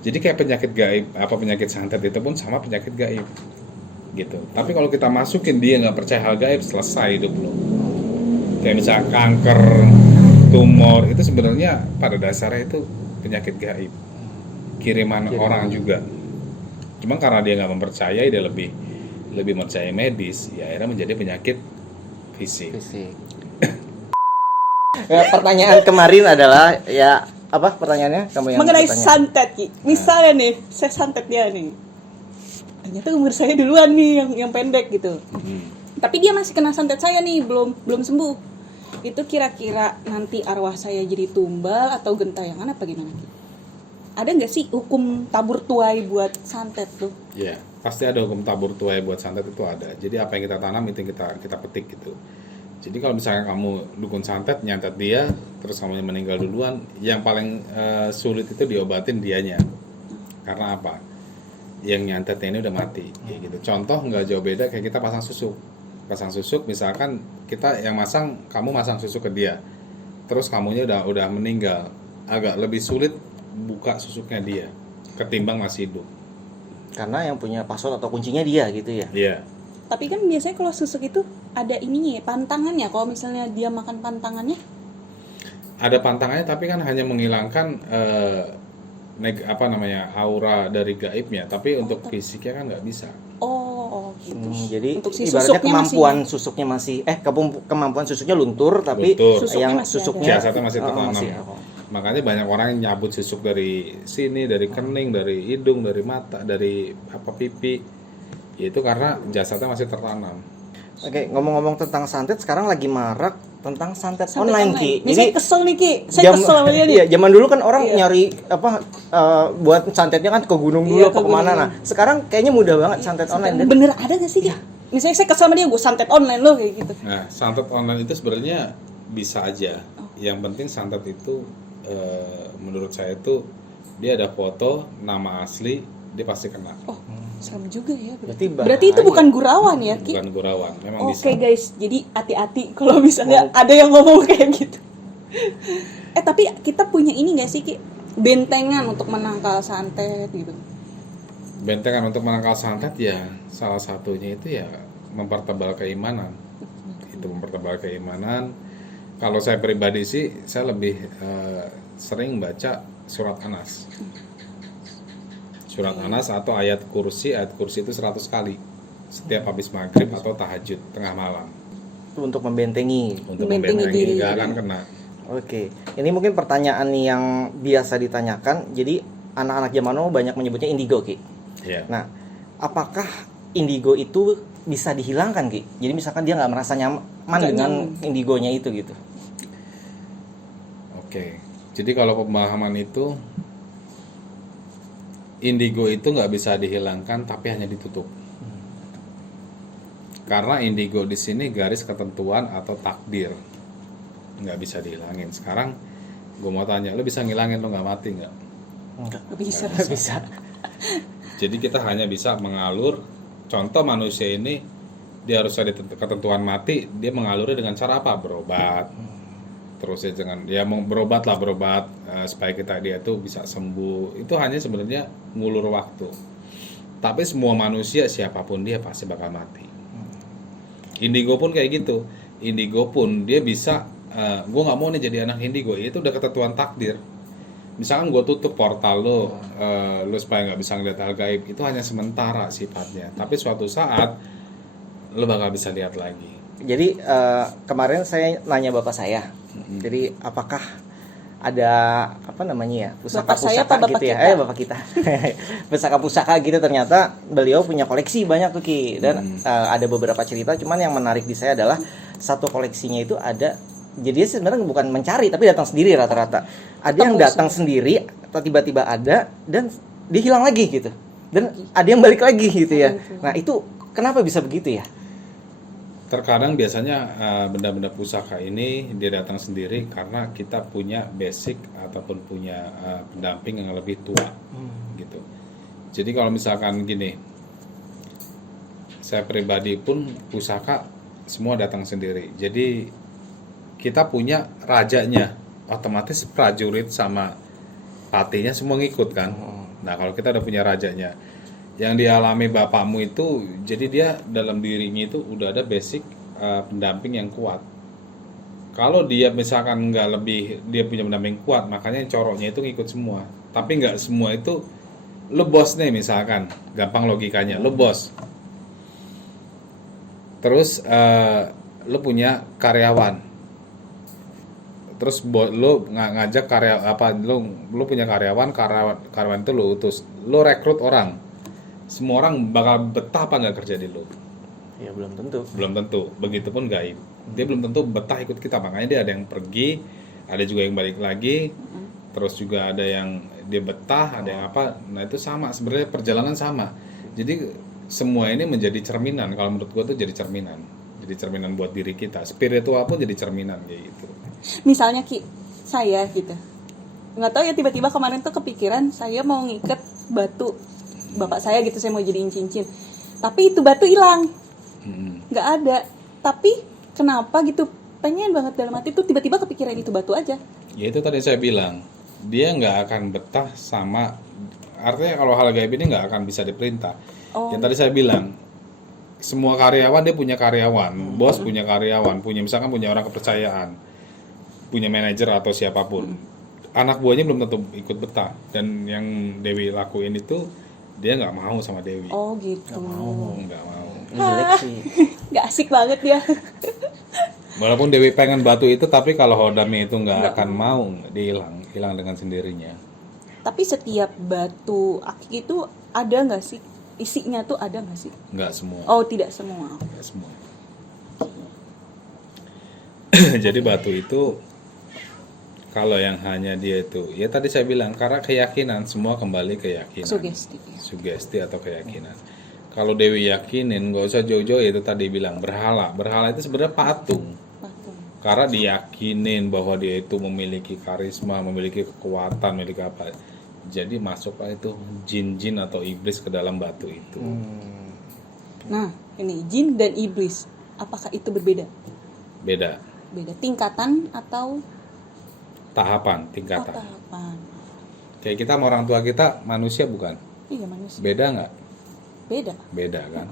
Jadi kayak penyakit gaib, apa penyakit santet itu pun sama penyakit gaib gitu. Tapi kalau kita masukin dia nggak percaya hal gaib, selesai hidup lo. Kayak misalnya kanker, tumor, itu sebenarnya pada dasarnya itu penyakit gaib, kiriman orang juga. Cuma karena dia nggak mempercayai, dia lebih percaya medis, ya akhirnya menjadi penyakit fisik. Ya, pertanyaan kemarin adalah ya apa pertanyaannya? Kamu yang mengenai bertanya. santet, Ki. Misalnya nih, saya santet dia nih. Ternyata umur saya duluan nih yang pendek gitu. Tapi dia masih kena santet saya nih, belum sembuh. Itu kira-kira nanti arwah saya jadi tumbal atau gentayangan apa gimana, Ki? Ada nggak sih hukum tabur tuai buat santet tuh? Ya, pasti ada hukum tabur tuai buat santet, itu ada. Jadi apa yang kita tanam itu yang kita petik gitu. Jadi kalau misalnya kamu dukun santet, nyantet dia, terus kamu meninggal duluan, yang paling sulit itu diobatin dianya. Karena apa? Yang nyantetnya ini udah mati, kayak gitu. Contoh nggak jauh beda kayak kita pasang susuk. Pasang susuk, misalkan kita yang masang, kamu masang susuk ke dia, terus kamunya udah meninggal, agak lebih sulit buka susuknya dia ketimbang masih hidup. Karena yang punya password atau kuncinya dia gitu ya. Iya. Tapi kan biasanya kalau susuk itu ada ininya ya, pantangannya. Kalau misalnya dia makan pantangannya, Ada pantangannya, tapi kan hanya menghilangkan aura dari gaibnya, tapi untuk fisiknya kan nggak bisa. oh gitu. Jadi Untuk si ibaratnya susuknya kemampuan susuknya masih kemampuan susuknya luntur tapi Luntur. Susuknya yang masih susuknya Jasadnya masih tertanam. masih, Makanya banyak orang yang nyabut susuk dari sini, dari kening, dari hidung, dari mata, dari pipi. Ya itu karena jasadnya masih tertanam. Oke, ngomong-ngomong tentang santet, sekarang lagi marak tentang santet online, Ki. Ini saya kesel nih, Ki. Saya kesel sama dia nih. Iya, zaman dulu kan orang Iya. nyari buat santetnya kan ke gunung dulu Iya, apa ke kemana. gunung. Nah, sekarang kayaknya mudah banget santet online. Dan Bener ada gak sih, Ki? Misalnya saya kesel sama dia, gue santet online loh kayak gitu. Nah, santet online itu sebenarnya bisa aja. Yang penting santet itu menurut saya itu dia ada foto, nama asli, dia pasti kena. Oh, serem juga ya. Berarti itu bahaya. bukan gurawan ya, Ki? Bukan gurawan, memang bisa. Oke guys, jadi hati-hati kalau misalnya ada yang ngomong kayak gitu. Tapi kita punya ini gak sih, Ki? Bentengan untuk menangkal santet gitu. Bentengan untuk menangkal santet ya salah satunya itu ya mempertebal keimanan. Itu mempertebal keimanan. Kalau saya pribadi sih saya lebih sering baca surat Anas. Surat Anas atau ayat kursi itu 100 kali setiap habis maghrib atau tahajud tengah malam. itu untuk membentengi. Untuk Membentengi membentengi diri. nggak akan kena. Oke, ini mungkin pertanyaan yang biasa ditanyakan. Jadi anak-anak zaman now banyak menyebutnya indigo, Ki. Ya. Nah, apakah indigo itu bisa dihilangkan, Ki? Jadi misalkan dia nggak merasa nyaman Nggak dengan nyaman. indigonya itu gitu. Oke. Jadi kalau pemahaman itu indigo itu nggak bisa dihilangkan tapi hanya ditutup. Karena indigo di sini garis ketentuan atau takdir, nggak bisa dihilangin. Sekarang gue mau tanya, lo bisa ngilangin lo nggak mati nggak? Enggak. Bisa. Nggak bisa. Jadi kita hanya bisa mengalur. Contoh manusia ini dia harus ada ketentuan mati, dia mengalurnya dengan cara apa? Berobat. Terus ya jangan ya mau berobat supaya dia tuh bisa sembuh. Itu hanya sebenarnya ngulur waktu. Tapi semua manusia siapapun dia pasti bakal mati. Indigo pun kayak gitu. Indigo pun dia bisa gue nggak mau nih jadi anak indigo. Itu udah ketentuan takdir. Misalkan gue tutup portal lo supaya nggak bisa ngeliat hal gaib, itu hanya sementara sifatnya. Tapi suatu saat lo bakal bisa lihat lagi. Jadi kemarin saya nanya bapak saya. Jadi apakah ada apa namanya ya Bapak saya apa bapak gitu ya? kita? Bapak kita. Pusaka gitu, ternyata beliau punya koleksi banyak tuh, Ki. Dan ada beberapa cerita. Cuman yang menarik di saya adalah satu koleksinya itu ada. Jadi dia sebenarnya bukan mencari tapi datang sendiri rata-rata. Ada yang datang sendiri atau tiba-tiba ada dan dia hilang lagi gitu. Dan ada yang balik lagi gitu ya. Nah itu kenapa bisa begitu ya? Terkadang biasanya benda-benda pusaka ini dia datang sendiri karena kita punya basic ataupun punya pendamping yang lebih tua, gitu. Jadi kalau misalkan gini, saya pribadi pun pusaka semua datang sendiri. Jadi kita punya rajanya, otomatis prajurit sama patinya semua ngikut kan. Nah kalau kita udah punya rajanya, yang dialami bapakmu itu, jadi dia dalam dirinya itu udah ada basic pendamping yang kuat. Kalau dia misalkan nggak lebih, dia punya pendamping kuat, makanya coroknya itu ngikut semua. Tapi nggak semua itu, lo bos nih misalkan, gampang logikanya, lo bos. Terus lo punya karyawan. Terus lo ngajak lo punya karyawan itu lo utus, lo rekrut orang, semua orang bakal betah apa nggak kerja di lo? Ya belum tentu. Begitupun gaib, dia belum tentu betah ikut kita, makanya dia ada yang pergi, ada juga yang balik lagi, terus juga ada yang dia betah, ada yang apa. Nah itu sama sebenarnya, perjalanan sama. Jadi semua ini menjadi cerminan, kalau menurut gua tuh jadi cerminan buat diri kita. Spiritual pun jadi cerminan kayak gitu. Misalnya saya gitu, nggak tahu ya, tiba-tiba kemarin tuh kepikiran saya mau ngikat batu bapak saya gitu, saya mau jadiin cincin, tapi itu batu hilang, nggak ada. Tapi kenapa gitu, pengen banget dalam hati tuh tiba-tiba kepikiran itu batu aja. Ya itu tadi saya bilang, dia nggak akan betah sama, artinya kalau hal gaib ini nggak akan bisa diperintah. Yang tadi saya bilang, semua karyawan dia punya karyawan, bos punya karyawan, misalkan punya orang kepercayaan, punya manajer atau siapapun, anak buahnya belum tentu ikut betah. Dan yang Dewi lakuin itu, dia nggak mau sama Dewi. Oh gitu. Nggak mau. Jelek sih. Nggak asik banget dia. Walaupun Dewi pengen batu itu, tapi kalau hodamnya itu nggak akan mau, dia hilang dengan sendirinya. Tapi setiap batu akik itu ada nggak sih? Isinya tuh ada nggak sih? Nggak semua. Oh tidak semua. Nggak semua. Jadi batu itu, kalau yang hanya dia itu, ya tadi saya bilang, karena keyakinan, semua kembali keyakinan. Sugesti atau keyakinan. Kalau Dewi yakinin, nggak usah jauh-jauh, itu tadi bilang berhala itu sebenarnya patung. Karena diyakinin bahwa dia itu memiliki karisma, memiliki kekuatan, memiliki apa. Jadi masuklah itu jin-jin atau iblis ke dalam batu itu. Nah ini jin dan iblis, apakah itu berbeda? Beda Tingkatan atau tingkatan. tahapan. Kayak kita sama orang tua kita, manusia bukan? Iya manusia. Beda nggak? Beda kan?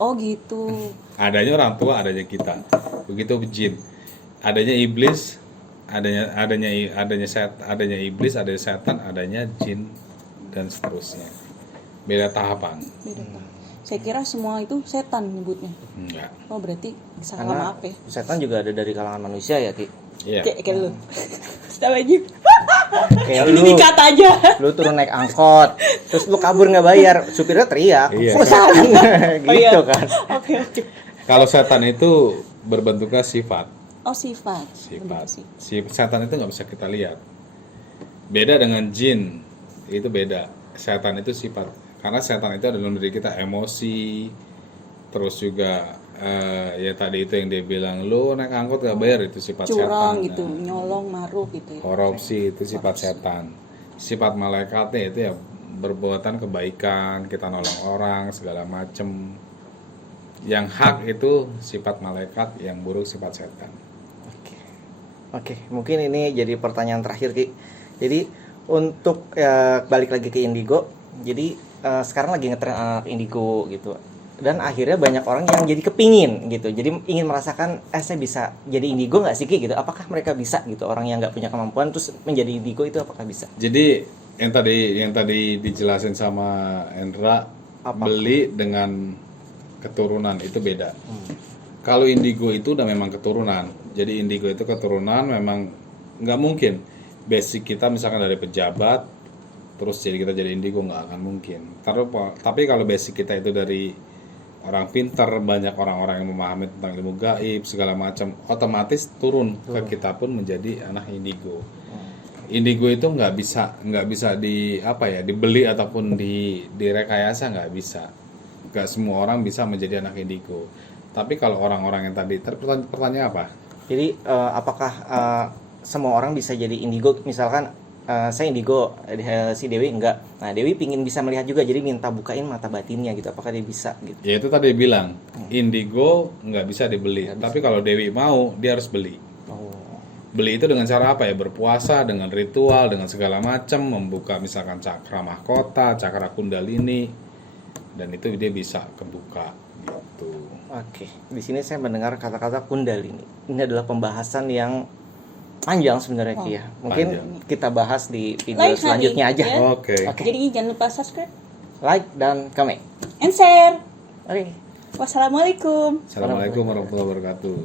Oh gitu. Adanya orang tua, adanya kita. Begitu jin, adanya iblis, adanya iblis, adanya setan, adanya jin, dan seterusnya. Beda tahapan. Saya kira semua itu setan nyebutnya. Enggak. Oh berarti salah Karena maaf ya. setan juga ada dari kalangan manusia ya, Ki. Iya. Kayak lu. Tahu aja. Kayak Ini dikat aja. lu turun naik angkot, terus lu kabur nggak bayar, supirnya teriak, Iya. pesan, gitu kan. Oke. Kalau setan itu berbentuknya sifat. Oh sifat. Setan itu nggak bisa kita lihat. Beda dengan jin, itu beda. Setan itu sifat. Karena setan itu ada dalam diri kita, emosi, terus juga ya tadi itu yang dia bilang, lu naik angkot gak bayar, itu sifat curang setan. gitu, nyolong, maruk gitu ya. Korupsi itu sifat setan. Sifat malaikatnya itu ya berbuatan kebaikan, kita nolong orang segala macem. Yang hak itu sifat malaikat, yang buruk sifat setan. Oke, mungkin ini jadi pertanyaan terakhir, Ki. Jadi untuk balik lagi ke indigo, jadi sekarang lagi ngetren anak indigo gitu, dan akhirnya banyak orang yang jadi kepingin gitu, jadi ingin merasakan saya bisa jadi indigo nggak sih, Ki, gitu. Apakah mereka bisa gitu, orang yang nggak punya kemampuan terus menjadi indigo itu apakah bisa? Jadi yang tadi dijelasin sama Endra, beli dengan keturunan itu beda. Kalau indigo itu udah memang keturunan, jadi indigo itu keturunan, memang nggak mungkin basic kita misalkan dari pejabat terus jadi kita jadi indigo, nggak akan mungkin. Tapi kalau basic kita itu dari orang pintar, banyak orang-orang yang memahami tentang ilmu gaib segala macam, otomatis turun ke kita pun menjadi anak indigo. Indigo itu nggak bisa dibeli ataupun direkayasa, nggak bisa. Nggak semua orang bisa menjadi anak indigo. Tapi kalau orang-orang yang tadi, pertanyaan apa? Jadi apakah semua orang bisa jadi indigo? Misalkan saya indigo, si Dewi enggak. Nah, Dewi pingin bisa melihat juga, jadi minta bukain mata batinnya gitu. Apakah dia bisa gitu? Ya itu tadi bilang, indigo nggak bisa dibeli. Tapi kalau Dewi mau, dia harus beli. beli itu dengan cara apa ya? Berpuasa, dengan ritual, dengan segala macam, membuka misalkan cakra mahkota, cakra kundalini, dan itu dia bisa kebuka gitu. Oke, di sini saya mendengar kata-kata kundalini. Ini adalah pembahasan yang panjang sebenarnya Ki ya. Mungkin Panjang. kita bahas di video Lain hari, selanjutnya aja. ya. Oke. Jadi jangan lupa subscribe Like dan comment. and share. Oke. Wassalamualaikum. Assalamualaikum warahmatullahi wabarakatuh.